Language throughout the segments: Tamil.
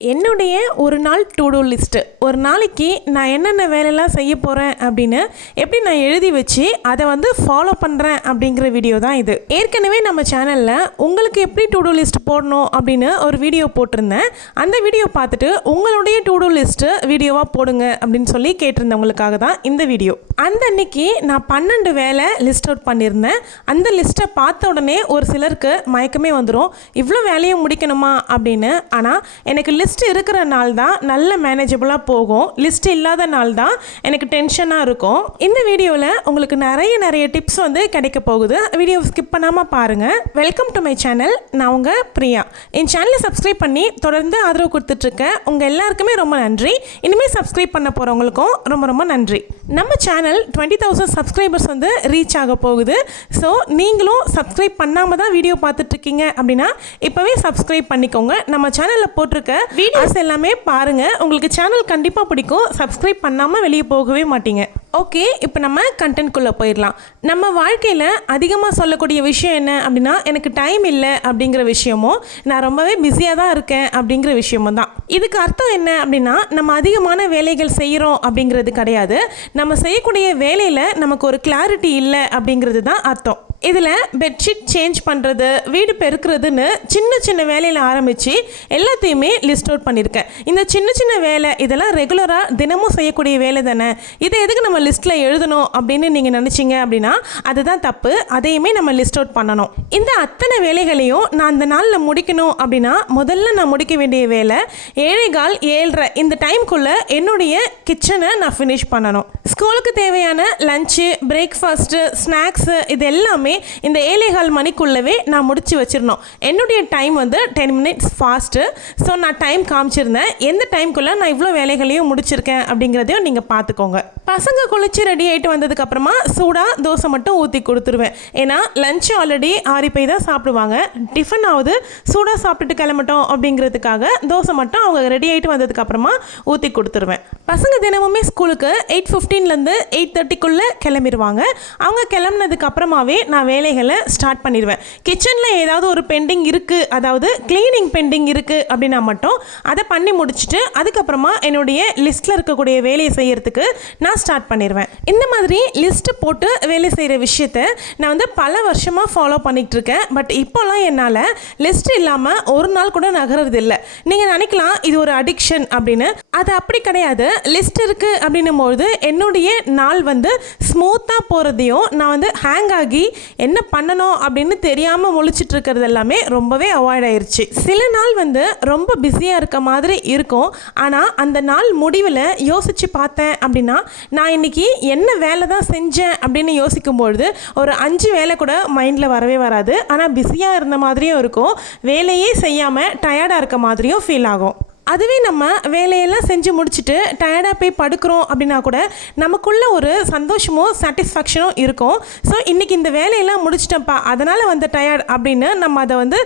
என்னுடைய ஒரு நாள் டு டூ லிஸ்ட்டு ஒரு நாளைக்கு நான் என்னென்ன வேலையெல்லாம் செய்ய போகிறேன் அப்படின்னு எப்படி நான் எழுதி வச்சு அதை வந்து ஃபாலோ பண்ணுறேன் அப்படிங்கிற வீடியோ தான் இது. ஏற்கனவே நம்ம சேனலில் உங்களுக்கு எப்படி டு டூ லிஸ்ட் போடணும் அப்படின்னு ஒரு வீடியோ போட்டிருந்தேன். அந்த வீடியோ பார்த்துட்டு உங்களுடைய டு டூ லிஸ்ட்டு வீடியோவாக போடுங்க அப்படின்னு சொல்லி கேட்டிருந்தவங்களுக்காக தான் இந்த வீடியோ அந்த அன்னைக்கு நான் பன்னெண்டு வேலை லிஸ்ட் அவுட் பண்ணியிருந்தேன். அந்த லிஸ்ட்டை பார்த்த உடனே ஒரு சிலருக்கு மயக்கமே வந்துடும் இவ்வளோ வேலையை முடிக்கணுமா அப்படின்னு. ஆனால் எனக்கு லிஸ்ட் இருக்கிற நாள் தான் நல்ல மேனேஜபிளாக போகும். லிஸ்ட் இல்லாத நாள் தான் எனக்கு டென்ஷனாக இருக்கும். இந்த வீடியோவில் உங்களுக்கு நிறைய நிறைய டிப்ஸ் வந்து கிடைக்க போகுது. வீடியோ ஸ்கிப் பண்ணாமல் பாருங்கள் வெல்கம் டு மை சேனல் நான் உங்கள் பிரியா. என் சேனலை சப்ஸ்கிரைப் பண்ணி தொடர்ந்து ஆதரவு கொடுத்துட்ருக்கேன் உங்கள் எல்லாருக்குமே ரொம்ப நன்றி. இனிமேல் சப்ஸ்கிரைப் பண்ண போகிறவங்களுக்கும் ரொம்ப ரொம்ப நன்றி. நம்ம சேனல் டுவெண்ட்டி தௌசண்ட் சப்ஸ்கிரைபர்ஸ் வந்து ரீச் ஆக போகுது. ஸோ நீங்களும் சப்ஸ்கிரைப் பண்ணாமல் தான் வீடியோ பார்த்துட்ருக்கீங்க அப்படின்னா இப்போவே சப்ஸ்கிரைப் பண்ணிக்கோங்க. நம்ம சேனலில் போட்டிருக்க வீடியோஸ் எல்லாமே பாருங்கள் உங்களுக்கு சேனல் கண்டிப்பாக பிடிக்கும். சப்ஸ்கிரைப் பண்ணாமல் வெளியே போகவே மாட்டீங்க. ஓகே இப்போ நம்ம கண்டென்ட்குள்ளே போயிடலாம். நம்ம வாழ்க்கையில் அதிகமாக சொல்லக்கூடிய விஷயம் என்ன அப்படின்னா எனக்கு டைம் இல்லை அப்படிங்கிற விஷயமும் நான் ரொம்பவே பிஸியாக தான் இருக்கேன் அப்படிங்கிற விஷயமும் தான். இதுக்கு அர்த்தம் என்ன அப்படின்னா நம்ம அதிகமான வேலைகள் செய்கிறோம் அப்படிங்கிறது கிடையாது. நம்ம செய்யக்கூடிய வேலையில் நமக்கு ஒரு கிளாரிட்டி இல்லை அப்படிங்கிறது தான் அர்த்தம். இதில் பெட்ஷீட் சேஞ்ச் பண்ணுறது வீடு பெருக்கிறதுன்னு சின்ன சின்ன வேலையில் ஆரம்பித்து எல்லாத்தையுமே லிஸ்ட் அவுட் பண்ணியிருக்கேன் இந்த சின்ன சின்ன வேலை இதெல்லாம் ரெகுலராக தினமும் செய்யக்கூடிய வேலை தானே? இதை எதுக்கு நம்ம லிஸ்ட்டில் எழுதணும் அப்படின்னு நீங்கள் நினச்சிங்க அப்படின்னா அதுதான் தப்பு. அதையுமே நம்ம லிஸ்ட் அவுட் பண்ணணும். இந்த அத்தனை வேலைகளையும் நான் அந்த நாளில் முடிக்கணும் அப்படின்னா முதல்ல நான் முடிக்க வேண்டிய வேலை ஏழை கால் ஏழரை. இந்த டைம்குள்ளே என்னுடைய கிச்சனை நான் ஃபினிஷ் பண்ணணும். ஸ்கூலுக்கு தேவையான லஞ்சு பிரேக்ஃபாஸ்ட்டு ஸ்நாக்ஸு இது எல்லாமே இந்த ஏழைகால் மணிக்குள்ளவே நான் முடித்து வச்சிடணும் என்னுடைய டைம் வந்து டென் மினிட்ஸ் ஃபாஸ்ட்டு ஸோ நான் டைம் காமிச்சிருந்தேன். எந்த டைம்குள்ளே நான் இவ்வளோ வேலைகளையும் முடிச்சிருக்கேன் அப்படிங்கிறதையும் நீங்கள் பார்த்துக்கோங்க பசங்க குளிச்சு ரெடி ஆகிட்டு வந்ததுக்கப்புறமா சூடாக தோசை மட்டும் ஊற்றி கொடுத்துருவேன். ஏன்னா லஞ்ச் ஆல்ரெடி ஆறி போய் தான் சாப்பிடுவாங்க. டிஃபன் ஆகுது சூடாக சாப்பிட்டுட்டு கிளம்பட்டோம் அப்படிங்கிறதுக்காக தோசை மட்டும் அவங்க ரெடி ஆகிட்டு வந்ததுக்கப்புறமா ஊற்றி கொடுத்துருவேன். பசங்க தினமுமே ஸ்கூலுக்கு எயிட் ஃபிஃப்டீன்லேருந்து எயிட் தேர்ட்டிக்குள்ளே கிளம்பிடுவாங்க அவங்க கிளம்புனதுக்கு அப்புறமாவே நான் வேலைகளை ஸ்டார்ட் பண்ணிடுவேன் கிச்சனில் ஏதாவது ஒரு பெண்டிங் இருக்குது அதாவது க்ளீனிங் பெண்டிங் இருக்குது அப்படின்னா மட்டும் அதை பண்ணி முடிச்சுட்டு அதுக்கப்புறமா என்னுடைய லிஸ்ட்டில் இருக்கக்கூடிய வேலையை செய்கிறதுக்கு நான் ஸ்டார்ட் பண்ணிடுவேன் இந்த மாதிரி லிஸ்ட்டு போட்டு வேலை செய்கிற விஷயத்த நான் வந்து பல வருஷமாக ஃபாலோ பண்ணிகிட்டு இருக்கேன். பட் இப்போலாம் என்னால் லிஸ்ட் இல்லாமல் ஒரு நாள் கூட நகர்றது இல்லை. நீங்கள் நினைக்கலாம் இது ஒரு அடிக்ஷன் அப்படின்னு. அது அப்படி கிடையாது. லிஸ்ட் இருக்குது அப்படின்னும் பொழுது என்னுடைய நாள் வந்து ஸ்மூத்தாக போகிறதையும் நான் வந்து ஹேங் ஆகி என்ன பண்ணணும் அப்படின்னு தெரியாமல் முழிச்சிட்டு இருக்கிறது எல்லாமே ரொம்பவே அவாய்ட் ஆயிடுச்சு சில நாள் வந்து ரொம்ப பிஸியாக இருக்க மாதிரி இருக்கும். ஆனால் அந்த நாள் முடிவில் யோசித்து பார்த்தேன் அப்படின்னா நான் இன்னைக்கு என்ன வேலை தான் செஞ்சேன் அப்படின்னு யோசிக்கும் பொழுது ஒரு அஞ்சு வேலை கூட மைண்டில் வரவே வராது. ஆனால் பிஸியாக இருந்த மாதிரியும் இருக்கும். வேலையே செய்யாமல் டயர்டாக இருக்க மாதிரியும் ஃபீல் ஆகும். அதுவே நம்ம வேலையெல்லாம் செஞ்சு முடிச்சுட்டு டயர்டாக போய் படுக்கிறோம் அப்படின்னா கூட நமக்குள்ள ஒரு சந்தோஷமும் சாட்டிஸ்ஃபேக்ஷனும் இருக்கும். ஸோ இன்றைக்கி இந்த வேலையெல்லாம் முடிச்சிட்டப்பா அதனால் வந்த டயர்ட் அப்படின்னு நம்ம அதை வந்து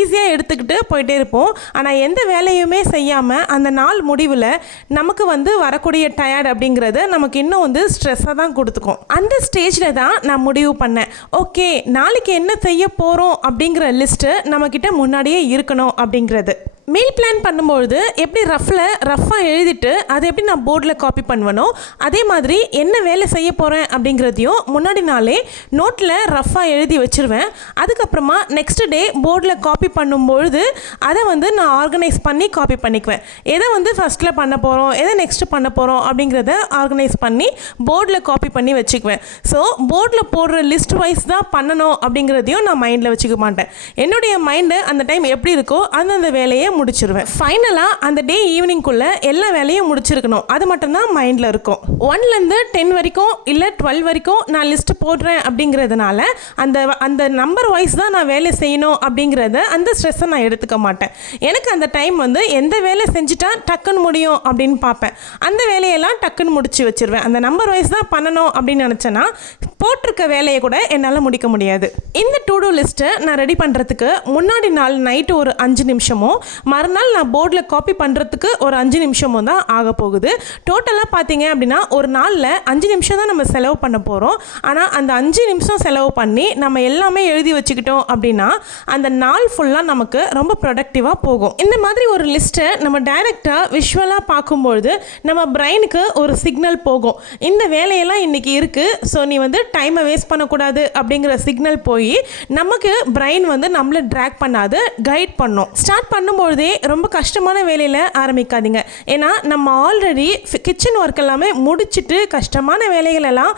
ஈஸியாக எடுத்துக்கிட்டு போயிட்டே இருப்போம். ஆனால் எந்த வேலையுமே செய்யாமல் அந்த நாள் முடிவில் நமக்கு வந்து வரக்கூடிய டயர்ட் அப்படிங்கிறது நமக்கு இன்னும் வந்து ஸ்ட்ரெஸ்ஸாக தான் கொடுத்துக்கும். அந்த ஸ்டேஜில் தான் நான் முடிவு பண்ணேன். ஓகே நாளைக்கு என்ன செய்ய போகிறோம் அப்படிங்கிற லிஸ்ட்டு நம்மக்கிட்ட முன்னாடியே இருக்கணும் அப்படிங்கிறது. மீல் பிளான் பண்ணும்பொழுது எப்படி ரஃப்பில் ரஃப்பாக எழுதிட்டு அதை எப்படி நான் போர்டில் காப்பி பண்ணுவேனோ அதே மாதிரி என்ன வேலை செய்ய போகிறேன் அப்படிங்கிறதையும் முன்னாடி நாளே நோட்டில் ரஃப்பாக எழுதி வச்சுருவேன். அதுக்கப்புறமா நெக்ஸ்ட் டே போர்டில் காப்பி பண்ணும்பொழுது அதை வந்து நான் ஆர்கனைஸ் பண்ணி காப்பி பண்ணிக்குவேன். எதை வந்து ஃபஸ்ட்டில் பண்ண போகிறோம் எதை நெக்ஸ்ட்டு பண்ண போகிறோம் அப்படிங்கிறத ஆர்கனைஸ் பண்ணி போர்டில் காப்பி பண்ணி வச்சுக்குவேன். ஸோ போர்டில் போடுற லிஸ்ட் வைஸ் தான் பண்ணணும் அப்படிங்கிறதையும் நான் மைண்டில் வச்சுக்க மாட்டேன். என்னுடைய மைண்டு அந்த டைம் எப்படி இருக்கோ அந்தந்த வேலையை முடிச்சிருவேன். ஃபைனலாக அந்த டே ஈவினிங்குள்ளே எல்லா வேலையும் முடிச்சிருக்கணும். அது மட்டும்தான் மைண்டில் இருக்கும். ஒன்லேருந்து டென் வரைக்கும் இல்லை டுவெல் வரைக்கும் நான் லிஸ்ட்டு போடுறேன் அப்படிங்கிறதுனால அந்த அந்த நம்பர் வைஸ் தான் நான் வேலை செய்யணும் அப்படிங்கிறத அந்த ஸ்ட்ரெஸ்ஸை நான் எடுத்துக்க மாட்டேன். எனக்கு அந்த டைம் வந்து எந்த வேலை செஞ்சுட்டா டக்குன்னு முடியும் அப்படின்னு பார்ப்பேன். அந்த வேலையெல்லாம் டக்குன்னு முடிச்சு வச்சிருவேன். அந்த நம்பர் வைஸ் தான் பண்ணணும் அப்படின்னு நினச்சேன்னா போட்டிருக்க வேலையை கூட என்னால் முடிக்க முடியாது. இந்த டூ டூ லிஸ்ட்டை நான் ரெடி பண்ணுறதுக்கு முன்னாடி நாள் நைட்டு ஒரு அஞ்சு நிமிஷமோ மறுநாள் நான் போர்டில் காப்பி பண்ணுறதுக்கு ஒரு அஞ்சு நிமிஷமும் தான் ஆக போகுது. டோட்டலாக பார்த்தீங்க அப்படின்னா ஒரு நாளில் அஞ்சு நிமிஷம் தான் நம்ம செலவு பண்ண போகிறோம் ஆனால் அந்த அஞ்சு நிமிஷம் செலவு பண்ணி நம்ம எல்லாமே எழுதி வச்சுக்கிட்டோம் அப்படின்னா அந்த நாள் ஃபுல்லாக நமக்கு ரொம்ப ப்ரொடக்டிவாக போகும். இந்த மாதிரி ஒரு லிஸ்ட்டை நம்ம டைரெக்டாக விஷுவலாக பார்க்கும்பொழுது நம்ம பிரெயினுக்கு ஒரு சிக்னல் போகும். இந்த வேலையெல்லாம் இன்றைக்கி இருக்குது ஸோ நீ வந்து டைமை வேஸ்ட் பண்ணக்கூடாது அப்படிங்கிற சிக்னல் போய் நமக்கு பிரெயின் வந்து நம்மளை ட்ராக் பண்ணாது கைட் பண்ணும். ஸ்டார்ட் பண்ணும்போது பண்ணும்பொழுதே ரொம்ப கஷ்டமான வேலையில் ஆரம்பிக்காதீங்க. ஏன்னா நம்ம ஆல்ரெடி கிச்சன் ஒர்க் எல்லாமே முடிச்சுட்டு கஷ்டமான வேலைகள் எல்லாம்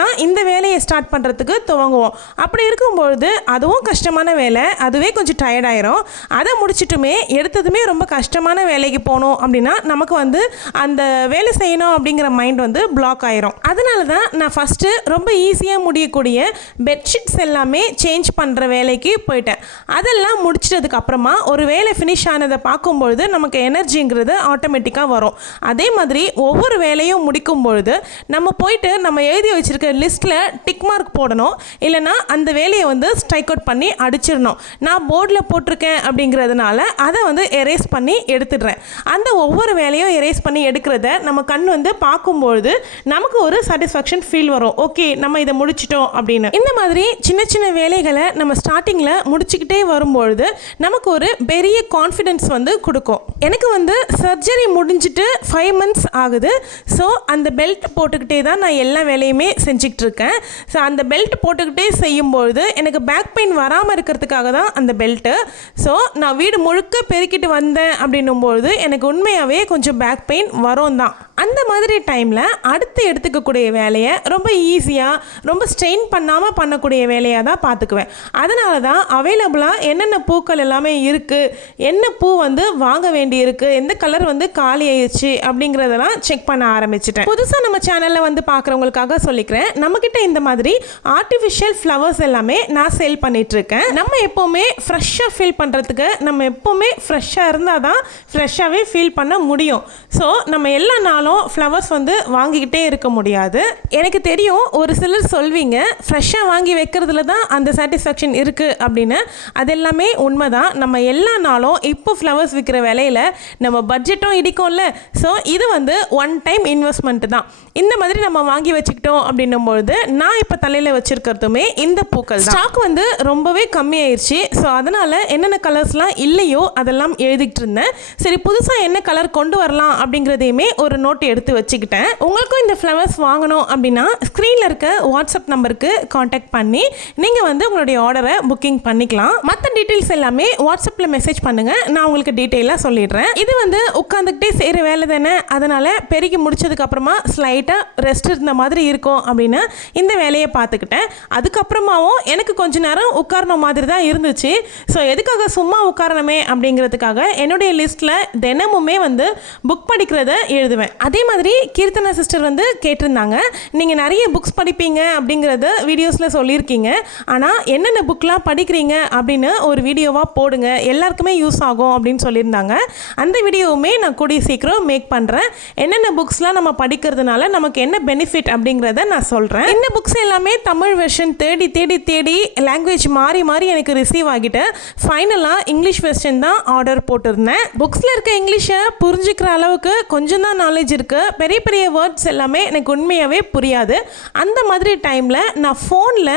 தான் இந்த வேலையை ஸ்டார்ட் பண்ணுறதுக்கு துவங்குவோம். அப்படி இருக்கும்பொழுது அதுவும் கஷ்டமான வேலை அதுவே கொஞ்சம் டயர்டாயிரும் அதை முடிச்சிட்டுமே எடுத்ததுமே ரொம்ப கஷ்டமான வேலைக்கு போகணும் அப்படின்னா நமக்கு வந்து அந்த வேலை செய்யணும் அப்படிங்கிற மைண்ட் வந்து பிளாக் ஆயிரும். அதனால தான் நான் ஃபஸ்ட்டு ரொம்ப ஈஸியாக முடியக்கூடிய பெட்ஷீட்ஸ் எல்லாமே சேஞ்ச் பண்ணுற வேலைக்கு போயிட்டேன். அதெல்லாம் முடிச்சிட்டதுக்கு அப்புறமா ஒரு வேலை ஃபினிஷ் ஆனதை பார்க்கும்பொழுது நமக்கு எனர்ஜிங்கிறது ஆட்டோமேட்டிக்காக வரும். அதே மாதிரி ஒவ்வொரு வேலையும் முடிக்கும் பொழுது நம்ம போயிட்டு நம்ம எழுதி வச்சிருக்க லிஸ்ட்டில் டிக் மார்க் போடணும். இல்லைனா அந்த வேலையை வந்து ஸ்ட்ரைக் அவுட் பண்ணி அடிச்சிடணும். நான் போர்டில் போட்டிருக்கேன் அப்படிங்கிறதுனால அதை வந்து எரேஸ் பண்ணி எடுத்துடுறேன். அந்த ஒவ்வொரு வேலையும் எரேஸ் பண்ணி எடுக்கிறத நம்ம கண் வந்து பார்க்கும்பொழுது நமக்கு ஒரு சாட்டிஸ்ஃபேக்ஷன் ஃபீல் வரும். ஓகே நம்ம இதை முடிச்சிட்டோம் அப்படின்னு. இந்த மாதிரி சின்ன சின்ன வேலைகளை நம்ம ஸ்டார்டிங்கில் முடிச்சுக்கிட்டே வரும்பொழுது நமக்கு ஒரு பெரிய கான்ஃபிடென்ஸ் வந்து கொடுக்கும். எனக்கு வந்து சர்ஜரி முடிஞ்சிட்டு ஃபைவ் மந்த்ஸ் ஆகுது. ஸோ அந்த பெல்ட் போட்டுக்கிட்டே தான் நான் எல்லா வேலையுமே செஞ்சுக்கிட்டு இருக்கேன் ஸோ அந்த பெல்ட் போட்டுக்கிட்டே செய்யும்பொழுது எனக்கு பேக் பெயின் வராமல் இருக்கிறதுக்காக தான் அந்த பெல்ட்டு ஸோ நான் வீடு முழுக்க பெருக்கிட்டு வந்தேன் அப்படின்னும்பொழுது எனக்கு உண்மையாகவே கொஞ்சம் பேக் பெயின் வரும் தான். அந்த மாதிரி டைமில் அடுத்து எடுத்துக்கக்கூடிய வேலையை ரொம்ப ஈஸியாக ரொம்ப ஸ்ட்ரெயின் பண்ணாமல் பண்ணக்கூடிய வேலையாக தான் பார்த்துக்குவேன். அதனால தான் அவைலபிளாக என்னென்ன பூக்கள் எல்லாமே இருக்குது என்ன பூ வந்து வாங்க வேண்டியிருக்கு? எந்த கலர் வந்து காலி ஆயிடுச்சு அப்படிங்கிறதெல்லாம் செக் பண்ண ஆரம்பிச்சிட்டேன். புதுசாக நம்ம சேனலில் வந்து பார்க்குறவங்களுக்காக சொல்லிக்கிறேன். நம்மக்கிட்ட இந்த மாதிரி ஆர்டிஃபிஷியல் ஃப்ளவர்ஸ் எல்லாமே நான் சேல் பண்ணிகிட்ருக்கேன் நம்ம எப்போவுமே ஃப்ரெஷ்ஷாக ஃபீல் பண்ணுறதுக்கு நம்ம எப்போவுமே ஃப்ரெஷ்ஷாக இருந்தால் தான் ஃப்ரெஷ்ஷாகவே ஃபீல் பண்ண முடியும். ஸோ நம்ம எல்லா நாளும் ஃப்ளவர்ஸ் வந்து வாங்கிக்கிட்டே இருக்க முடியாது. எனக்கு தெரியும் ஒரு சிலர் சொல்வீங்க ஃப்ரெஷ்ஷாக வாங்கி வைக்கிறதுல தான் அந்த சாட்டிஸ்ஃபேக்ஷன் இருக்குது அப்படின்னு. அது எல்லாமே உண்மைதான். நம்ம எல்லா நாளும் இப்போ ஃப்ளவர்ஸ் விற்கிற விலையில் நம்ம பட்ஜெட்டும் இடிக்கும்ல. ஸோ இது வந்து ஒன் டைம் இன்வெஸ்ட்மெண்ட்டு தான். இந்த மாதிரி நம்ம வாங்கி வச்சுக்கிட்டோம் அப்படின்னும் பொழுது நான் இப்போ தலையில் வச்சுருக்கிறதுமே இந்த பூக்கள் ஸ்டாக் வந்து ரொம்பவே கம்மியாயிருச்சு. ஸோ அதனால் என்னென்ன கலர்ஸ்லாம் இல்லையோ அதெல்லாம் எழுதிக்கிட்டு இருந்தேன். சரி புதுசாக என்ன கலர் கொண்டு வரலாம் அப்படிங்கிறதையுமே ஒரு நோட் எடுத்து வச்சுக்கிட்டேன். உங்களுக்கும் இந்த ஃப்ளவர்ஸ் வாங்கணும் அப்படின்னா ஸ்க்ரீனில் இருக்க வாட்ஸ்அப் நம்பருக்கு காண்டாக்ட் பண்ணி நீங்கள் வந்து உங்களுடைய ஆர்டரை புக்கிங் பண்ணிக்கலாம். மற்ற டீட்டெயில்ஸ் எல்லாமே வாட்ஸ்அப்பில் மெசேஜ் பண்ணுங்கள் நான் உங்களுக்கு டீட்டெயிலாக சொல்லிடுறேன். இது வந்து உட்காந்துக்கிட்டே செய்கிற வேலை தானே? அதனால் பெருகி முடிச்சதுக்கு அப்புறமா ஸ்லைட்டாக ரெஸ்ட் இருந்த மாதிரி இருக்கும் அப்படின்னு இந்த வேலையை பார்த்துக்கிட்டேன். அதுக்கப்புறமாவும் எனக்கு கொஞ்ச நேரம் உட்காரணும் மாதிரி தான் இருந்துச்சு. ஸோ எதுக்காக சும்மா உட்காரணுமே அப்படிங்கிறதுக்காக என்னுடைய லிஸ்ட்டில் தினமுமே வந்து புக் படிக்கிறத எழுதுவேன். அதே மாதிரி கீர்த்தனா சிஸ்டர் வந்து கேட்டிருந்தாங்க நீங்கள் நிறைய புக்ஸ் படிப்பீங்க அப்படிங்கிறத வீடியோஸில் சொல்லியிருக்கீங்க. ஆனால் என்னென்ன புக்லாம் படிக்கிறீங்க அப்படின்னு ஒரு வீடியோவாக போடுங்க. எல்லாருக்குமே யூஸ் யூஸ் ஆகும் அப்படின்னு சொல்லியிருந்தாங்க. அந்த வீடியோவுமே நான் கூடிய சீக்கிரம் மேக் பண்ணுறேன் என்னென்ன புக்ஸ்லாம் நம்ம படிக்கிறதுனால நமக்கு என்ன பெனிஃபிட் அப்படிங்கிறத நான் சொல்கிறேன் இந்த புக்ஸ் எல்லாமே தமிழ் வெர்ஷன் தேடி தேடி தேடி லாங்குவேஜ் மாறி மாறி எனக்கு ரிசீவ் ஆகிட்டு ஃபைனலாக இங்கிலீஷ் வெர்ஷன் தான் ஆர்டர் போட்டிருந்தேன். புக்ஸில் இருக்க இங்கிலீஷை புரிஞ்சுக்கிற அளவுக்கு கொஞ்சம் தான் நாலேஜ் இருக்குது பெரிய பெரிய வேர்ட்ஸ் எல்லாமே எனக்கு உண்மையாகவே புரியாது. அந்த மாதிரி டைமில் நான் ஃபோனில்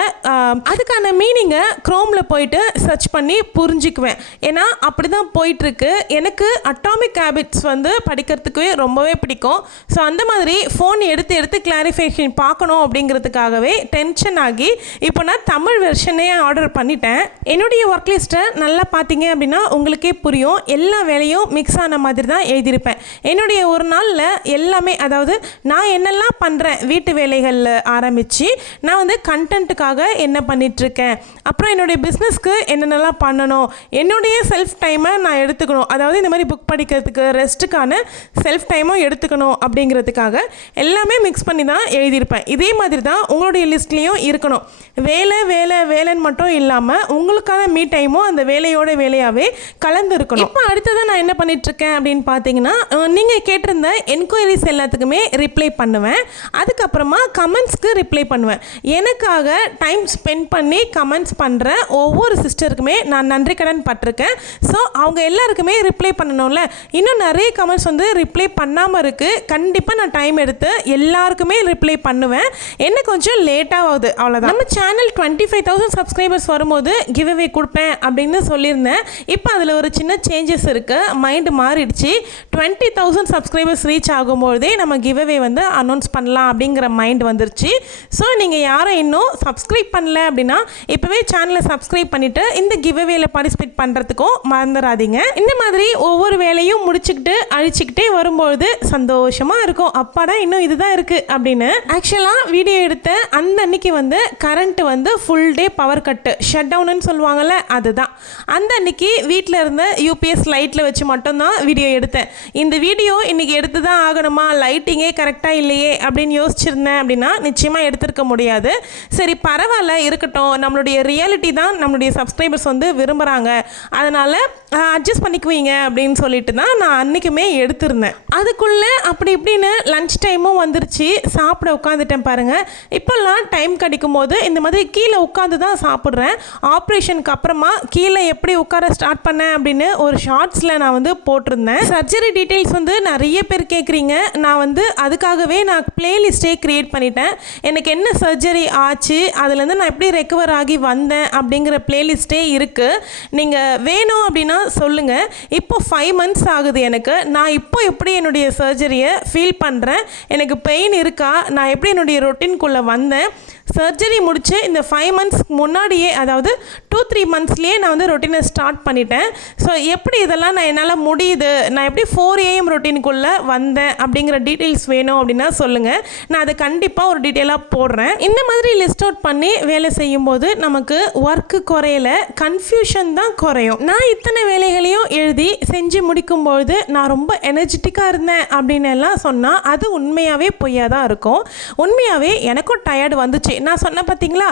அதுக்கான மீனிங்கை க்ரோமில் போயிட்டு சர்ச் பண்ணி புரிஞ்சுக்குவேன். ஏன்னா அப்போ அப்படி தான் போயிட்டுருக்கு. எனக்கு அட்டாமிக் ஹேபிட்ஸ் வந்து படிக்கிறதுக்கு ரொம்பவே பிடிக்கும். ஸோ அந்த மாதிரி ஃபோன் எடுத்து எடுத்து கிளாரிஃபிகேஷன் பார்க்கணும் அப்படிங்கிறதுக்காகவே டென்ஷன் ஆகி இப்போ நான் தமிழ் வெர்ஷனே ஆர்டர் பண்ணிட்டேன். என்னுடைய ஒர்க் லிஸ்ட்டை நல்லா பார்த்தீங்க அப்படின்னா உங்களுக்கே புரியும். எல்லா வேலையும் மிக்ஸ் ஆன மாதிரி தான் எழுதியிருப்பேன். என்னுடைய ஒரு நாளில் எல்லாமே அதாவது நான் என்னெல்லாம் பண்ணுறேன் வீட்டு வேலைகளில் ஆரம்பித்து நான் வந்து கண்டென்ட்டுக்காக என்ன பண்ணிகிட்ருக்கேன் அப்புறம் என்னுடைய பிஸ்னஸ்க்கு என்னென்னலாம் பண்ணணும்? என்னுடைய செல்ஃப் டைம் நான் எடுத்துக்கணும். அதாவது இந்த மாதிரி புக் படிக்கிறதுக்கு ரெஸ்ட்டுக்கான செல்ஃப் டைமும் எடுத்துக்கணும் அப்படிங்கிறதுக்காக எல்லாமே மிக்ஸ் பண்ணி தான் எழுதியிருப்பேன். இதே மாதிரி தான் உங்களுடைய லிஸ்ட்லேயும் இருக்கணும். வேலை வேலை வேலைன்னு மட்டும் இல்லாமல் உங்களுக்கான மீ டைமும் அந்த வேலையோட வேலையாகவே கலந்து இருக்கணும் இப்போ அடுத்ததான் நான் என்ன பண்ணிகிட்ருக்கேன் அப்படின்னு பார்த்தீங்கன்னா நீங்கள் கேட்டிருந்த என்கொயரிஸ் எல்லாத்துக்குமே ரிப்ளை பண்ணுவேன். அதுக்கப்புறமா கமெண்ட்ஸ்க்கு ரிப்ளை பண்ணுவேன். எனக்காக டைம் ஸ்பெண்ட் பண்ணி கமெண்ட்ஸ் பண்ணுற ஒவ்வொரு சிஸ்டருக்குமே நான் நன்றி கடன் பட்டிருக்கேன். ஸோ அவங்க எல்லாருக்குமே ரிப்ளை பண்ணணும்ல. இன்னும் நிறைய கமெண்ட்ஸ் வந்து ரிப்ளை பண்ணாமல் இருக்குது கண்டிப்பாக நான் டைம் எடுத்து எல்லாருக்குமே ரிப்ளை பண்ணுவேன். என்ன கொஞ்சம் லேட்டாக ஆகுது அவ்வளோதான் நம்ம channel twenty five thousand subscribers வரும்போது கிவ் அவே கொடுப்பேன் அப்படின்னு சொல்லியிருந்தேன். இப்போ அதில் ஒரு சின்ன சேஞ்சஸ் இருக்குது மைண்டு மாறிடுச்சு. டுவெண்ட்டி தௌசண்ட் சப்ஸ்கிரைபர்ஸ் ரீச் ஆகும்போதே நம்ம கிவ் அவே வந்து அனௌன்ஸ் பண்ணலாம் அப்படிங்கிற மைண்ட் வந்துருச்சு. ஸோ நீங்கள் யாரும் இன்னும் சப்ஸ்கிரைப் பண்ணல அப்படின்னா இப்போவே சேனலை சப்ஸ்கிரைப் பண்ணிவிட்டு இந்த கிவ் பார்ட்டிசிபேட் பண்ணுறதுக்கும் மறந்துடாதீங்க. இந்த மாதிரி ஒவ்வொரு வேலையும் முடிச்சுக்கிட்டு அழிச்சுக்கிட்டே வரும்பொழுது சந்தோஷமாக இருக்கும். அப்பாடா இன்னும் இதுதான் இருக்குது அப்படின்னு. ஆக்சுவலாக வீடியோ எடுத்த அந்த அன்னைக்கு வந்து கரண்ட் வந்து full day power cut shut டவுனுன்னு சொல்லுவாங்கள்ல அதுதான். அந்த அன்னைக்கு வீட்டில் இருந்த யூபிஎஸ் லைட்டில் வச்சு மட்டும்தான் வீடியோ எடுத்தேன். இந்த வீடியோ இன்னைக்கு எடுத்து தான் ஆகணுமா லைட்டிங்கே கரெக்டாக இல்லையே? அப்படின்னு யோசிச்சிருந்தேன் அப்படின்னா நிச்சயமாக எடுத்திருக்க முடியாது. சரி பரவாயில்ல இருக்கட்டும். நம்மளுடைய ரியாலிட்டி தான் நம்மளுடைய சப்ஸ்கிரைபர்ஸ் வந்து விரும்புகிறாங்க அதனால் அட்ஜஸ்ட் பண்ணிக்குவீங்க அப்படின்னு சொல்லிட்டு தான் நான் அன்றைக்குமே எடுத்திருந்தேன். அதுக்குள்ளே அப்படி இப்படின்னு லஞ்ச் டைமும் வந்துருச்சு. சாப்பிட உட்காந்துட்டேன் பாருங்கள் இப்போல்லாம் டைம் கிடைக்கும் போது இந்த மாதிரி கீழே உட்காந்து தான் சாப்பிட்றேன். ஆப்ரேஷனுக்கு அப்புறமா கீழே எப்படி உட்கார ஸ்டார்ட் பண்ணேன் அப்படின்னு ஒரு ஷார்ட்ஸில் நான் வந்து போட்டிருந்தேன். சர்ஜரி டீட்டெயில்ஸ் வந்து நிறைய பேர் கேட்குறீங்க. நான் வந்து அதுக்காகவே நான் பிளேலிஸ்ட்டே க்ரியேட் பண்ணிட்டேன். எனக்கு என்ன சர்ஜரி ஆச்சு அதுலேருந்து நான் எப்படி ரெக்கவர் ஆகி வந்தேன் அப்படிங்கிற பிளேலிஸ்ட்டே இருக்குது நீங்கள் வேணும் அப்படி அப்படின்னா சொல்லுங்கள் இப்போ ஃபைவ் மந்த்ஸ் ஆகுது எனக்கு. நான் இப்போ எப்படி என்னுடைய சர்ஜரியை ஃபீல் பண்ணுறேன் எனக்கு பெயின் இருக்கா? நான் எப்படி என்னுடைய ரொட்டீன்குள்ளே வந்தேன்? சர்ஜரி முடித்து இந்த ஃபைவ் மந்த்ஸ்க்கு முன்னாடியே அதாவது டூ த்ரீ மந்த்ஸ்லேயே நான் வந்து ரொட்டீனை ஸ்டார்ட் பண்ணிட்டேன். ஸோ எப்படி இதெல்லாம் நான் என்னால் முடியுது? நான் எப்படி ஃபோர் ஏஎம் ரொட்டீனுக்குள்ளே வந்தேன் அப்படிங்கிற டீட்டெயில்ஸ் வேணும் அப்படின்னா சொல்லுங்கள் நான் அதை கண்டிப்பாக ஒரு டீட்டெயிலாக போடுறேன். இந்த மாதிரி லிஸ்ட் அவுட் பண்ணி வேலை செய்யும்போது நமக்கு ஒர்க்கு குறையல கன்ஃபியூஷன் தான் குறையும். நான் இத்தனை வேலைகளையும் எழுதி செஞ்சு முடிக்கும்பொழுது நான் ரொம்ப எனர்ஜெட்டிக்காக இருந்தேன் அப்படின்னு எல்லாம் சொன்னால் அது உண்மையாகவே பொய்யாக தான் இருக்கும். உண்மையாகவே எனக்கும் டயர்டு வந்துச்சு. நான் சொன்னேன் பார்த்தீங்களா?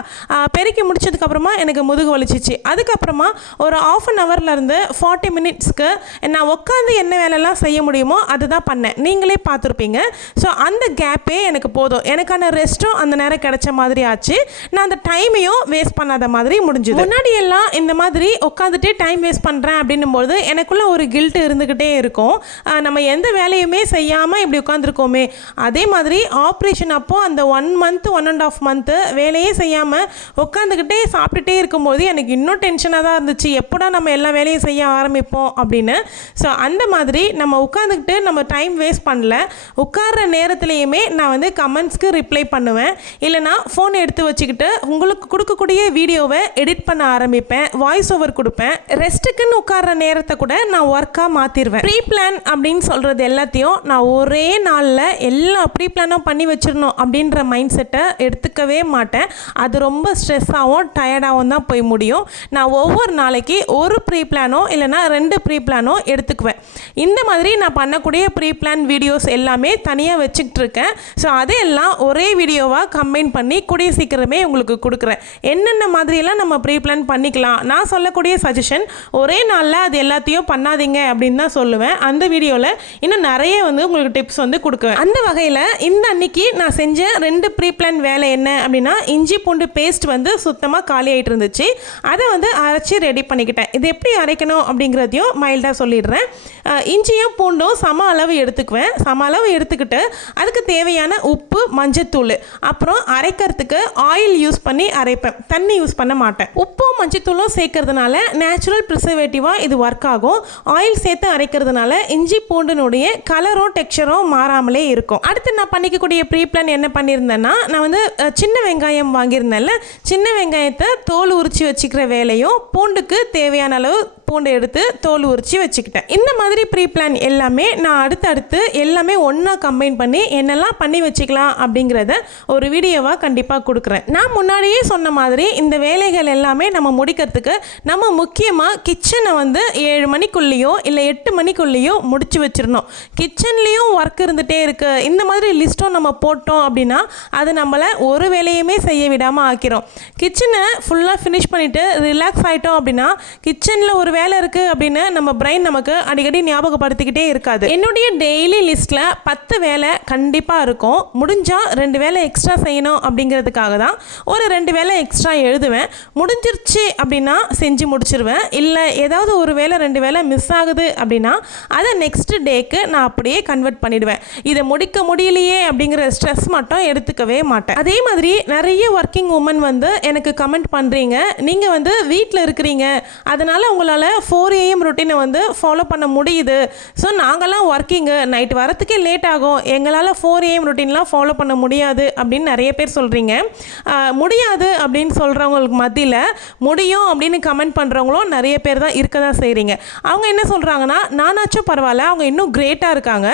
பெருக்கி முடிச்சதுக்கப்புறமா எனக்கு முதுகு வலிச்சிச்சு. அதுக்கப்புறமா ஒரு ஆஃப் அன் ஹவர்லேருந்து ஃபார்ட்டி மினிட்ஸ்க்கு நான் உட்காந்து என்ன வேலைலாம் செய்ய முடியுமோ அதுதான் பண்ணேன். நீங்களே பார்த்துருப்பீங்க. ஸோ அந்த கேப்பே எனக்கு போதும். எனக்கான ரெஸ்ட்டும் அந்த நேரம் கிடைச்ச மாதிரி ஆச்சு. நான் அந்த டைமையும் வேஸ்ட் பண்ணாத மாதிரி முடிஞ்சுது. முன்னாடி எல்லாம் இந்த மாதிரி உட்காந்துட்டே டைம் வேஸ்ட் பண்ணுறேன் அப்படின்னும் போது எனக்குள்ள ஒரு கில்ட் இருந்துக்கிட்டே இருக்கும். நம்ம எந்த வேலையுமே செய்யாமல் இப்படி உட்காந்துருக்கோமே அதே மாதிரி ஆப்ரேஷன் அப்போது அந்த one month one and half month வேலையே செய்யாமல் உட்காந்துக்கிட்டே சாப்பிட்டுட்டே இருக்கும்போது எனக்கு இன்னும் டென்ஷனாக தான் இருந்துச்சு. எப்படா நம்ம எல்லா வேலையும் செய்ய ஆரம்பிப்போம் அப்படின்னு. ஸோ அந்த மாதிரி நம்ம உட்காந்துக்கிட்டு நம்ம டைம் வேஸ்ட் பண்ணல. உட்கார்ற நேரத்துலையுமே நான் வந்து கமெண்ட்ஸ்க்கு ரிப்ளை பண்ணுவேன். இல்லைனா ஃபோன் எடுத்து வச்சுக்கிட்டு உங்களுக்கு கொடுக்கக்கூடிய வீடியோவை எடிட் பண்ண ஆரம்பிப்பேன். வாய்ஸ் ஓவர் கொடுப்பேன். ரெஸ்ட்டுக்குன்னு உட்கார்ற நேரத்தை கூட நான் ஒர்க்காக மாற்றிடுவேன் ப்ரீ பிளான் அப்படின்னு சொல்கிறது எல்லாத்தையும் நான் ஒரே நாளில் எல்லா ப்ரீ பிளானும் பண்ணி வச்சிடணும் அப்படின்ற மைண்ட் செட்டை எடுத்துக்கவே மாட்டேன். அது ரொம்ப ஸ்ட்ரெஸ்ஸாகவும் டயர்டாகவும் தான் போய் முடியும். நான் ஒவ்வொரு நாளைக்கு ஒரு ப்ரீ பிளானோ இல்லைனா ரெண்டு ப்ரீ பிளானோ எடுத்துக்குவேன். இந்த மாதிரி நான் பண்ணக்கூடிய ப்ரீ பிளான் வீடியோஸ் எல்லாமே தனியாக வச்சுக்கிட்டு இருக்கேன் ஸோ அதையெல்லாம் ஒரே வீடியோவாக கம்பைன் பண்ணி கூடிய சீக்கிரமே உங்களுக்கு கொடுக்குறேன். என்னென்ன மாதிரியெல்லாம் நம்ம ப்ரீ பிளான் பண்ணிக்கலாம்? நான் சொல்லக்கூடிய சஜஷன் ஒரே நாளில் அது எல்லாத்தையும் பண்ணாதீங்க அப்படின்னு தான் சொல்லுவேன். அந்த வீடியோவில் இன்னும் நிறைய வந்து உங்களுக்கு டிப்ஸ் வந்து கொடுக்குவேன். அந்த வகையில் இந்த அன்னைக்கு நான் செஞ்ச ரெண்டு ப்ரீ பிளான் வேலை என்ன அப்படின்னா இஞ்சி பூண்டு பேஸ்ட் வந்து சுத்தமாக காலி ஆகிட்டு இருந்துச்சு. அதை வந்து அரைச்சி ரெடி பண்ணிக்கிட்டேன். இது எப்படி அரைக்கணும் அப்படிங்கிறதையும் மைல்டாக சொல்லிடுறேன். இஞ்சியும் பூண்டும் சம அளவு எடுத்துக்குவேன். சம அளவு எடுத்துக்கிட்டு அதுக்கு தேவையான உப்பு மஞ்சத்தூள். அப்புறம் அரைக்கிறதுக்கு ஆயில் யூஸ் பண்ணி அரைப்பேன். தண்ணி யூஸ் பண்ண மாட்டேன். உப்பும் மஞ்சத்தூளும் சேர்க்கறதுனால நேச்சுரல் ப்ரிசர்வேட்டிவாக இது ஒர்க் ஆகும். ஆயில் சேர்த்து அரைக்கிறதுனால இஞ்சி பூண்டினுடைய கலரும் டெக்ஸ்சரும் மாறாமலே இருக்கும். அடுத்து நான் பண்ணிக்கக்கூடிய ப்ரீ பிளான் என்ன பண்ணியிருந்தேன்னா நான் வந்து சின்ன சின்ன வெங்காயம் வாங்கியிருந்தேன்ல சின்ன வெங்காயத்தை தோல் உரிச்சு வச்சுக்கிற வேலையும் பூண்டுக்கு தேவையான அளவு பூண்டு எடுத்து தோல் உரிச்சு வச்சுக்கிட்டேன். இந்த மாதிரி ப்ரீ பிளான் எல்லாமே நான் அடுத்தடுத்து எல்லாமே ஒன்றா கம்பைன் பண்ணி என்னெல்லாம் பண்ணி வச்சுக்கலாம் அப்படிங்கிறத ஒரு வீடியோவாக கண்டிப்பாக கொடுக்குறேன். நான் முன்னாடியே சொன்ன மாதிரி இந்த வேலைகள் எல்லாமே நம்ம முடிக்கிறதுக்கு நம்ம முக்கியமாக கிச்சனை வந்து ஏழு மணிக்குள்ளேயோ இல்லை எட்டு மணிக்குள்ளேயோ முடிச்சு வச்சிடணும். கிச்சன்லேயும் ஒர்க் இருந்துகிட்டே இருக்கு. இந்த மாதிரி லிஸ்ட்டும் நம்ம போட்டோம் அப்படின்னா அது நம்மளை ஒரு வேலையுமே செய்ய விடாமல் ஆக்கிரும். கிச்சனை ஃபுல்லாக ஃபினிஷ் பண்ணிவிட்டு ரிலாக்ஸ் ஆகிட்டோம் அப்படின்னா கிச்சனில் ஒரு வேலை இருக்குது அப்படின்னு நம்ம பிரெயின் நமக்கு அடிக்கடி ஞாபகப்படுத்திக்கிட்டே இருக்காது. என்னுடைய டெய்லி லிஸ்ட்டில் பத்து வேலை கண்டிப்பாக இருக்கும். முடிஞ்சால் ரெண்டு வேலை எக்ஸ்ட்ரா செய்யணும் அப்படிங்கிறதுக்காக தான் ஒரு ரெண்டு வேலை எக்ஸ்ட்ரா எழுதுவேன். முடிஞ்சிருச்சு அப்படின்னா செஞ்சு முடிச்சிருவேன். இல்லை ஏதாவது ஒரு வேலை ரெண்டு வேலை மிஸ் ஆகுது அப்படின்னா அதை நெக்ஸ்ட் டேக்கு நான் அப்படியே கன்வெர்ட் பண்ணிடுவேன். இதை முடிக்க முடியலையே அப்படிங்கிற ஸ்ட்ரெஸ் மட்டும் எடுத்துக்கவே மாட்டேன். அதே மாதிரி நிறைய ஒர்க்கிங் உமன் வந்து எனக்கு கமெண்ட் பண்ணுறீங்க நீங்கள் வந்து வீட்டில் இருக்கிறீங்க. அதனால் உங்களால் ஃபோர் ஏஎம் ரொட்டீனை வந்து ஃபாலோ பண்ண முடியுது. ஸோ நாங்கள்லாம் ஒர்க்கிங்கு நைட் வரத்துக்கே லேட் ஆகும். எங்களால் ஃபோர் ஏஎம் ரொட்டீன்லாம் ஃபாலோ பண்ண முடியாது அப்படின்னு நிறைய பேர் சொல்கிறீங்க முடியாது அப்படின்னு சொல்கிறவங்களுக்கு மத்தியில் முடியும் அப்படின்னு கமெண்ட் பண்ணுறவங்களும் நிறைய பேர் தான் இருக்க தான் செய்கிறீங்க அவங்க என்ன சொல்கிறாங்கன்னா நானாச்சும் பரவாயில்ல. அவங்க இன்னும் கிரேட்டாக இருக்காங்க.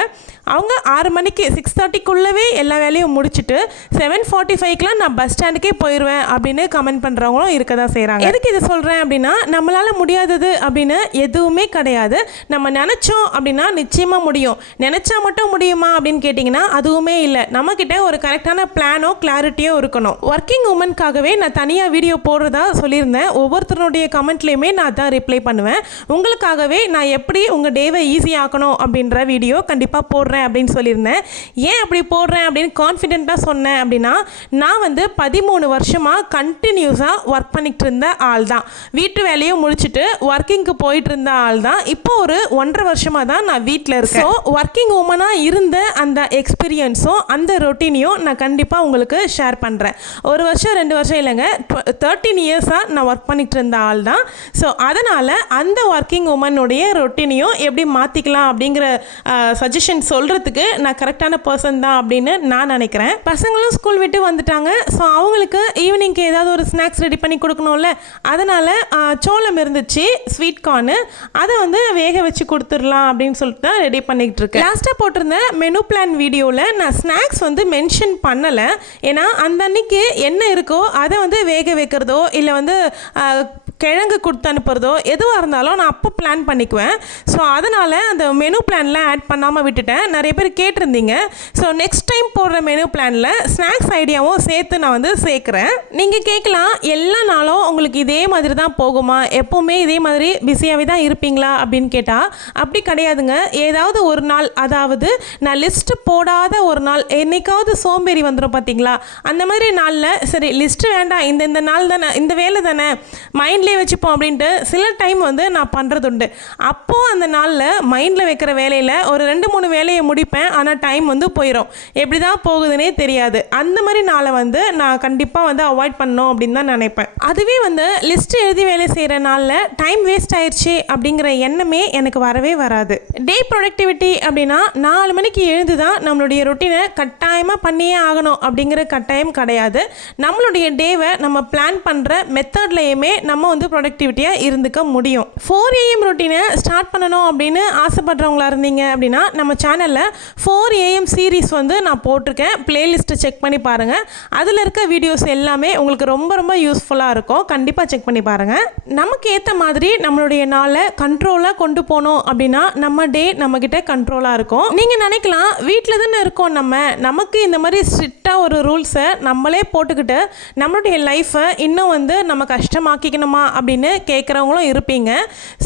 அவங்க ஆறு மணிக்கு சிக்ஸ் தேர்ட்டிக்குள்ளவே எல்லா வேலையும் முடிச்சுட்டு செவன் ஃபார்ட்டி ஃபைவ்க்குலாம் நான் பஸ் ஸ்டாண்டுக்கே போயிடுவேன் அப்படின்னு கமெண்ட் பண்ணுறவங்களும் இருக்க தான் செய்கிறாங்க எதுக்கு இதை சொல்கிறேன் அப்படின்னா நம்மளால் முடியாதது அப்படின்னு எதுவுமே கிடையாது. நம்ம நினச்சோம் அப்படின்னா நிச்சயமாக முடியும். நினச்சா மட்டும் முடியுமா அப்படின்னு கேட்டிங்கன்னா அதுவுமே இல்லை. நம்மக்கிட்ட ஒரு கரெக்டான பிளானோ கிளாரிட்டியோ இருக்கணும். ஒர்க்கிங் உமனுக்காகவே நான் தனியாக வீடியோ போடுறதா சொல்லியிருந்தேன். ஒவ்வொருத்தருடைய கமெண்ட்லேயுமே நான் தான் ரிப்ளை பண்ணுவேன். உங்களுக்காகவே நான் எப்படி உங்கள் டேவை ஈஸியாக்கணும் அப்படின்ற வீடியோ கண்டிப்பாக போடுறேன். அப்படின்னு சொல்லியிருந்தேன். ஏன் அப்படி போடுறேன் அப்படின்னு கான்ஃபிடென்ட்டாக சொன்னேன் அப்படின்னா நான் வந்து பதிமூணு வருஷமாக கண்டினியூஸாக ஒர்க் பண்ணிகிட்டு இருந்த ஆள் தான். வீட்டு வேலையும் முடிச்சுட்டு ஒர்க்கிங்க்கு போயிட்டு இருந்த ஆள் தான். இப்போ ஒரு ஒன்றரை வருஷமாக தான் நான் வீட்டில் இருக்கேன். ஸோ ஒர்க்கிங் உமனாக இருந்த அந்த எக்ஸ்பீரியன்ஸும் அந்த ரொட்டீனையும் நான் கண்டிப்பாக உங்களுக்கு ஷேர் பண்ணுறேன் ஒரு வருஷம் ரெண்டு வருஷம் இல்லைங்க தேர்ட்டீன் இயர்ஸாக நான் ஒர்க் பண்ணிகிட்டு இருந்த ஆள் தான். ஸோ அதனால் அந்த ஒர்க்கிங் உமனுடைய ரொட்டீனையும் எப்படி மாற்றிக்கலாம் அப்படிங்கிற சஜஷன் சொல்கிறதுக்கு நான் கரெக்டான பர்சன் தான் அப்படின்னு நான் நினைக்கிறேன். பசங்களும் ஸ்கூல் விட்டு வந்துட்டாங்க. ஸோ அவங்களுக்கு ஈவினிங்க்கு ஏதாவது ஒரு ஸ்நாக்ஸ் ரெடி பண்ணி கொடுக்கணும்ல. அதனால் சோளம் இருந்துச்சு ஸ்வீட் கார்னு அதை வந்து வேக வச்சு கொடுத்துடலாம் அப்படின்னு சொல்லிட்டு தான் ரெடி பண்ணிக்கிட்டு இருக்கேன். லாஸ்ட்டாக போட்டிருந்த மெனு பிளான் வீடியோவில் நான் ஸ்நாக்ஸ் வந்து மென்ஷன் பண்ணலை. ஏன்னா அந்த அன்னைக்கு என்ன இருக்கோ அதை வந்து வேக வைக்கிறதோ இல்லை வந்து கிழங்கு கொடுத்து அனுப்புறதோ எதுவாக இருந்தாலும் நான் அப்போ பிளான் பண்ணிக்குவேன். ஸோ அதனால் அந்த மெனு பிளான்லாம் ஆட் பண்ணாமல் விட்டுட்டேன். நிறைய பேர் கேட்டிருந்தீங்க. ஸோ நெக்ஸ்ட் டைம் போடுற மெனு பிளானில் ஸ்நாக்ஸ் ஐடியாவும் சேர்த்து நான் வந்து சேர்க்குறேன். நீங்கள் கேட்கலாம். எல்லா நாளும் உங்களுக்கு இதே மாதிரி தான் போகுமா? எப்போவுமே இதே மாதிரி பிஸியாகவே தான் இருப்பீங்களா? அப்படின்னு கேட்டால் அப்படி கிடையாதுங்க. ஏதாவது ஒரு நாள் அதாவது நான் லிஸ்ட்டு போடாத ஒரு நாள் என்னைக்காவது சோம்பேறி வந்துடும் பார்த்தீங்களா அந்த மாதிரி நாளில் சரி லிஸ்ட்டு வேண்டாம். இந்த இந்த நாள் தானே இந்த வேலை தானே. மைண்ட்லேயே வச்சுப்போம் அப்படின்ட்டு சில டைம் வந்து நான் பண்ணுறது உண்டு அப்போது அந்த நாளில் மைண்டில் வைக்கிற வேலையில் ஒரு ரெண்டு மூணு வேலையை முடிப்பேன். ஆனால் டைம் வந்து போயிடும் எப்படி தான் போகுதுன்னே தெரியாது. அந்த மாதிரி நாளை வந்து நான் கண்டிப்பாக வந்து அவாய்ட் பண்ணணும் அப்படின்னு தான் நினைப்பேன். அதுவே வந்து லிஸ்ட்டு எழுதி வேலை செய்கிற நாளில் டைம் வேஸ்ட் ஆயிடுச்சு அப்படிங்கிற எண்ணமே எனக்கு வரவே வராது. டே ப்ரொடக்டிவிட்டி அப்படின்னா நாலு மணிக்கு எழுந்து தான் நம்மளுடைய ரொட்டீனை கட்டாயமாக பண்ணியே ஆகணும் அப்படிங்கிற கட்டாயம் கிடையாது. நம்மளுடைய டேவை நம்ம பிளான் பண்ணுற மெத்தட்லையுமே நம்ம வந்து ப்ரொடக்டிவிட்டியாக இருந்துக்க முடியும். ஃபோர் ஏஎம் ரொட்டீனை ஸ்டார்ட் பண்ணணும் அப்படின்னு ஆசைப்படுறவங்களா இருந்தீங்க அப்படின்னா நம்ம சேனலில் ஃபோர் ஏஎம் சீரீஸ் வந்து நான் போட்டிருக்கேன். பிளேலிஸ்ட்டை செக் பண்ணி பாருங்கள் அதில் இருக்க வீடியோஸ் எல்லாமே உங்களுக்கு ரொம்ப ரொம்ப யூஸ்ஃபுல்லாக இருக்கும். கண்டிப்பாக செக் பண்ணி பாருங்கள் நமக்கு ஏற்ற மாதிரி நம்மளுடைய நாளை கண்ட்ரோலாக கொண்டு போனோம் அப்படின்னா நம்ம டே நம்மக்கிட்ட கண்ட்ரோலாக இருக்கும். நீங்கள் நினைக்கலாம் வீட்டில் தானே இருக்கோம் நம்ம. நமக்கு இந்த மாதிரி ஸ்ட்ரிக்டாக ஒரு ரூல்ஸை நம்மளே போட்டுக்கிட்டு நம்மளுடைய லைஃப்பை இன்னும் வந்து நம்ம கஷ்டமாக்கிக்கணுமா? அப்படின்னு கேட்குறவங்களும் இருப்பீங்க.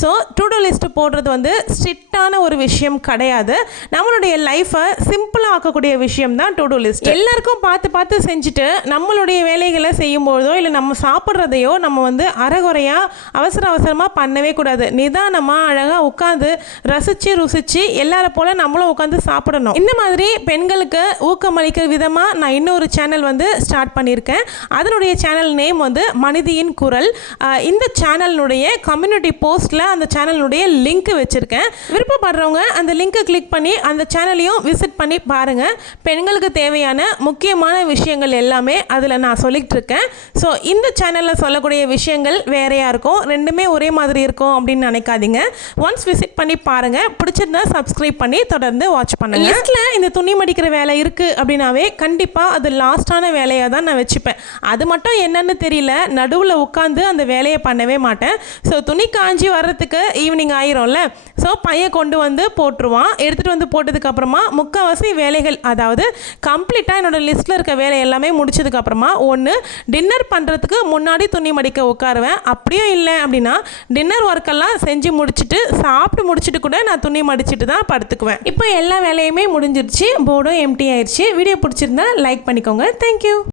ஸோ டு டூ லிஸ்ட்டு போடுறது வந்து ஸ்ட்ரிக்டான ஒரு விஷயம் கிடையாது. நம்மளுடைய லைஃப்பை சிம்பிளாக ஆக்கக்கூடிய விஷயம் தான் டு டூ லிஸ்ட் எல்லாருக்கும் பார்த்து பார்த்து செஞ்சுட்டு நம்மளுடைய வேலைகளை செய்யும்போதோ இல்லை நம்ம சாப்பிட்றதையோ நம்ம வந்து அறகுறையாக அவசர அவசரமாக பண்ணவே கூடாது. நிதானமாக அழகாக உட்காந்து ரசித்து ருசித்து எல்லாரை போல நம்மளும் உட்காந்து சாப்பிடணும். இந்த மாதிரி பெண்களுக்கு ஊக்கமளிக்கிற விதமாக நான் இன்னொரு சேனல் வந்து ஸ்டார்ட் பண்ணியிருக்கேன். அதனுடைய சேனல் நேம் வந்து மனிதியின் குரல். இந்த சேனலினுடைய கம்யூனிட்டி போஸ்ட்டில் அந்த சேனலினுடைய லிங்க் வச்சுருக்கேன். விருப்பப்படுறவங்க அந்த லிங்க்கை கிளிக் பண்ணி அந்த சேனலையும் விசிட் பண்ணி பாருங்கள் பெண்களுக்கு தேவையான முக்கியமான விஷயங்கள் எல்லாமே அதில் நான் சொல்லிகிட்டு இருக்கேன். ஸோ இந்த சேனலில் சொல்லக்கூடிய விஷயங்கள் வேறையாக இருக்கும் ரெண்டுமே ஒரே மாதிரி இருக்கும் அப்படின்னு நினைக்காதீங்க. ஒன்ஸ் விசிட் பண்ணி பாருங்கள் பிடிச்சிருந்தா சப்ஸ்கிரைப் பண்ணி தொடர்ந்து வாட்ச் பண்ணுங்கள் லிஸ்ட்டில் இந்த துணி மடிக்கிற வேலை இருக்குது அப்படின்னாவே கண்டிப்பாக அது லாஸ்ட்டான வேலையாக தான் நான் வச்சுப்பேன். அது மட்டும் என்னன்னு தெரியல. நடுவில் உட்காந்து அந்த வேலையை பண்ணவே மாட்டேன். ஸோ துணி காஞ்சி வர்றதுக்கு ஈவினிங் ஆயிரும்ல. ஸோ பையன் கொண்டு வந்து போட்டுருவான். எடுத்துகிட்டு வந்து போட்டதுக்கப்புறமா முக்கால்வாசி வேலைகள் அதாவது கம்ப்ளீட்டாக என்னோடய லிஸ்ட்டில் இருக்க வேலை எல்லாமே முடிச்சதுக்கப்புறமா ஒன்று டின்னர் பண்ணுறதுக்கு முன்னாடி துணி மடிக்க உட்காருவேன். அப்படியும் இல்லை அப்படின்னா டின்னர் ஒர்க்கெல்லாம் செஞ்சு முடிச்சுட்டு சாப்பிட்டு முடிச்சுட்டு கூட நான் துணி மடிச்சுட்டு தான் படுத்துக்குவேன். இப்போ எல்லா வேலையுமே முடிஞ்சிருச்சு. போர்டும் எம்டி ஆயிடுச்சு வீடியோ பிடிச்சிருந்தா லைக் பண்ணிக்கோங்க. Thank you